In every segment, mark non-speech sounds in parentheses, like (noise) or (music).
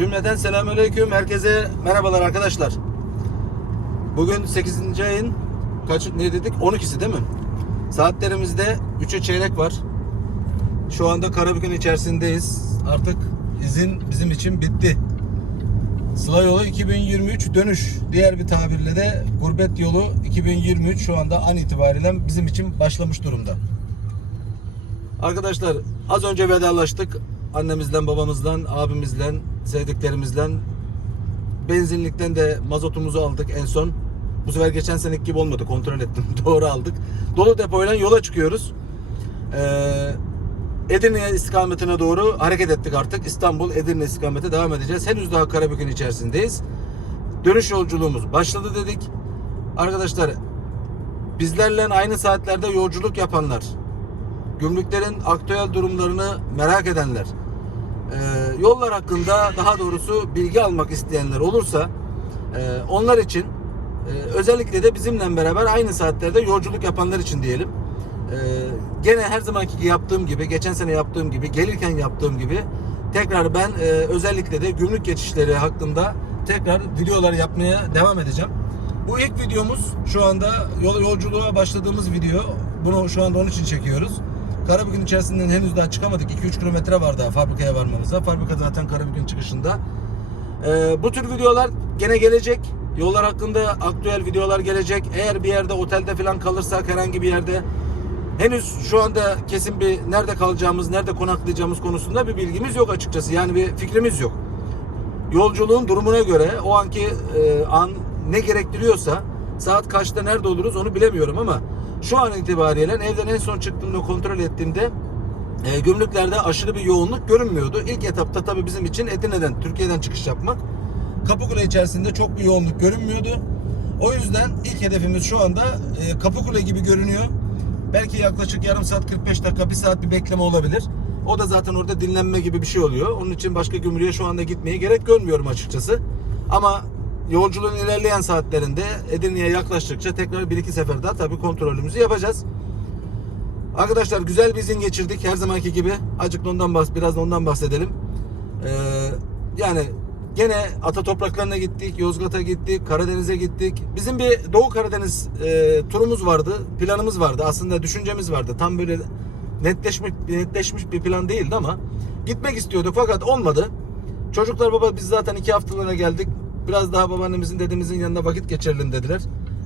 Cümleten selamünaleyküm. Herkese merhabalar arkadaşlar. Bugün 8. ayın kaç ne dedik? 12'si değil mi? Saatlerimizde 3'e çeyrek var. Şu anda Karabük'ün içerisindeyiz. Artık izin bizim için bitti. Sıla yolu 2023 dönüş. Diğer bir tabirle de gurbet yolu 2023 şu anda an itibariyle bizim için başlamış durumda. Arkadaşlar az önce vedalaştık. Annemizden, babamızdan, abimizden, sevdiklerimizden. Benzinlikten de mazotumuzu aldık en son. Bu sefer geçen seneki gibi olmadı. Kontrol ettim. (laughs) Doğru aldık. Dolu depoyla yola çıkıyoruz. Ee, Edirne istikametine doğru hareket ettik artık. İstanbul, Edirne istikamete devam edeceğiz. Henüz daha Karabük'ün içerisindeyiz. Dönüş yolculuğumuz başladı dedik. Arkadaşlar bizlerle aynı saatlerde yolculuk yapanlar, gümrüklerin aktüel durumlarını merak edenler, e, yollar hakkında daha doğrusu bilgi almak isteyenler olursa e, onlar için e, özellikle de bizimle beraber aynı saatlerde yolculuk yapanlar için diyelim. E, gene her zamanki yaptığım gibi, geçen sene yaptığım gibi, gelirken yaptığım gibi tekrar ben e, özellikle de gümrük geçişleri hakkında tekrar videolar yapmaya devam edeceğim. Bu ilk videomuz şu anda yol yolculuğa başladığımız video. Bunu şu anda onun için çekiyoruz. Karabük'ün içerisinden henüz daha çıkamadık. 2-3 kilometre var daha fabrikaya varmamıza. Fabrika zaten Karabük'ün çıkışında. Ee, bu tür videolar gene gelecek. Yollar hakkında aktüel videolar gelecek. Eğer bir yerde otelde falan kalırsak herhangi bir yerde henüz şu anda kesin bir nerede kalacağımız, nerede konaklayacağımız konusunda bir bilgimiz yok açıkçası. Yani bir fikrimiz yok. Yolculuğun durumuna göre o anki e, an ne gerektiriyorsa saat kaçta nerede oluruz onu bilemiyorum ama şu an itibariyle evden en son çıktığımda kontrol ettiğimde e, gümrüklerde aşırı bir yoğunluk görünmüyordu. İlk etapta tabii bizim için Edirne'den, Türkiye'den çıkış yapmak. Kapıkule içerisinde çok bir yoğunluk görünmüyordu. O yüzden ilk hedefimiz şu anda e, Kapıkule gibi görünüyor. Belki yaklaşık yarım saat 45 dakika, bir saat bir bekleme olabilir. O da zaten orada dinlenme gibi bir şey oluyor. Onun için başka gümrüğe şu anda gitmeye gerek görmüyorum açıkçası. Ama yolculuğun ilerleyen saatlerinde Edirne'ye yaklaştıkça tekrar bir iki sefer daha tabii kontrolümüzü yapacağız. Arkadaşlar güzel bir izin geçirdik her zamanki gibi. Acık da ondan bahs biraz da ondan bahsedelim. Ee, yani gene ata topraklarına gittik, Yozgat'a gittik, Karadeniz'e gittik. Bizim bir Doğu Karadeniz e, turumuz vardı, planımız vardı. Aslında düşüncemiz vardı. Tam böyle netleşmiş netleşmiş bir plan değildi ama gitmek istiyorduk fakat olmadı. Çocuklar baba biz zaten iki haftalığına geldik. Biraz daha babaannemizin dedemizin yanında vakit geçirelim dediler.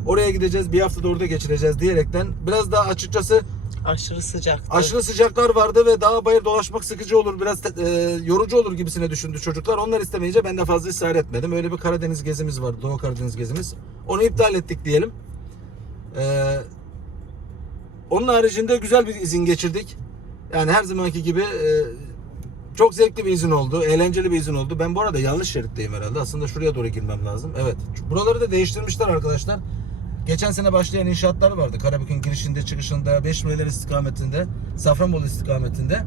Oraya gideceğiz bir hafta da orada geçireceğiz diyerekten biraz daha açıkçası Aşırı sıcaktı. Aşırı sıcaklar vardı ve dağ bayır dolaşmak sıkıcı olur, biraz te- e, yorucu olur gibisine düşündü çocuklar. Onlar istemeyince ben de fazla ısrar etmedim. Öyle bir Karadeniz gezimiz vardı, Doğu Karadeniz gezimiz. Onu iptal ettik diyelim. Ee, onun haricinde güzel bir izin geçirdik. Yani her zamanki gibi e, çok zevkli bir izin oldu, eğlenceli bir izin oldu. Ben bu arada yanlış şeritteyim herhalde. Aslında şuraya doğru girmem lazım. Evet. Buraları da değiştirmişler arkadaşlar. Geçen sene başlayan inşaatlar vardı. Karabük'ün girişinde, çıkışında, Beşmireler istikametinde, Safranbolu istikametinde.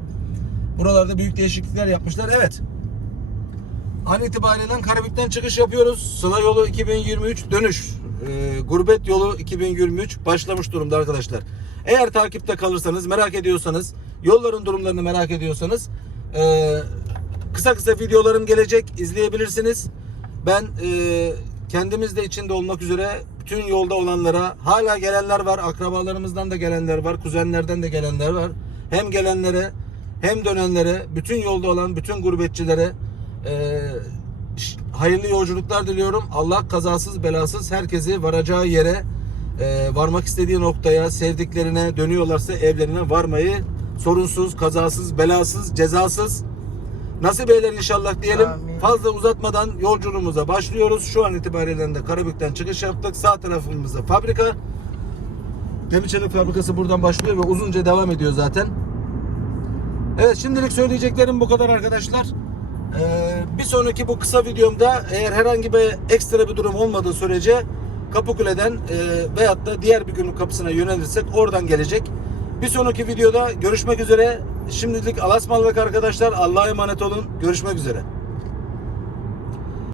Buralarda büyük değişiklikler yapmışlar. Evet. An itibariyle Karabük'ten çıkış yapıyoruz. Sıla yolu 2023 dönüş. Ee, gurbet yolu 2023 başlamış durumda arkadaşlar. Eğer takipte kalırsanız, merak ediyorsanız, yolların durumlarını merak ediyorsanız ee, kısa kısa videolarım gelecek. izleyebilirsiniz. Ben ee, kendimiz de içinde olmak üzere bütün yolda olanlara hala gelenler var. Akrabalarımızdan da gelenler var. Kuzenlerden de gelenler var. Hem gelenlere hem dönenlere, bütün yolda olan bütün gurbetçilere ş- hayırlı yolculuklar diliyorum. Allah kazasız belasız herkesi varacağı yere e, varmak istediği noktaya sevdiklerine dönüyorlarsa evlerine varmayı sorunsuz, kazasız, belasız, cezasız nasip eyler inşallah diyelim. Amin. Fazla uzatmadan yolculuğumuza başlıyoruz. Şu an itibariyle de Karabük'ten çıkış yaptık. Sağ tarafımızda fabrika. Demir Çelik fabrikası buradan başlıyor ve uzunca devam ediyor zaten. Evet şimdilik söyleyeceklerim bu kadar arkadaşlar. Ee, bir sonraki bu kısa videomda eğer herhangi bir ekstra bir durum olmadığı sürece Kapıkule'den e, veyahut da diğer bir gümrük kapısına yönelirsek oradan gelecek. Bir sonraki videoda görüşmek üzere. Şimdilik Alasmalık arkadaşlar. Allah'a emanet olun. Görüşmek üzere.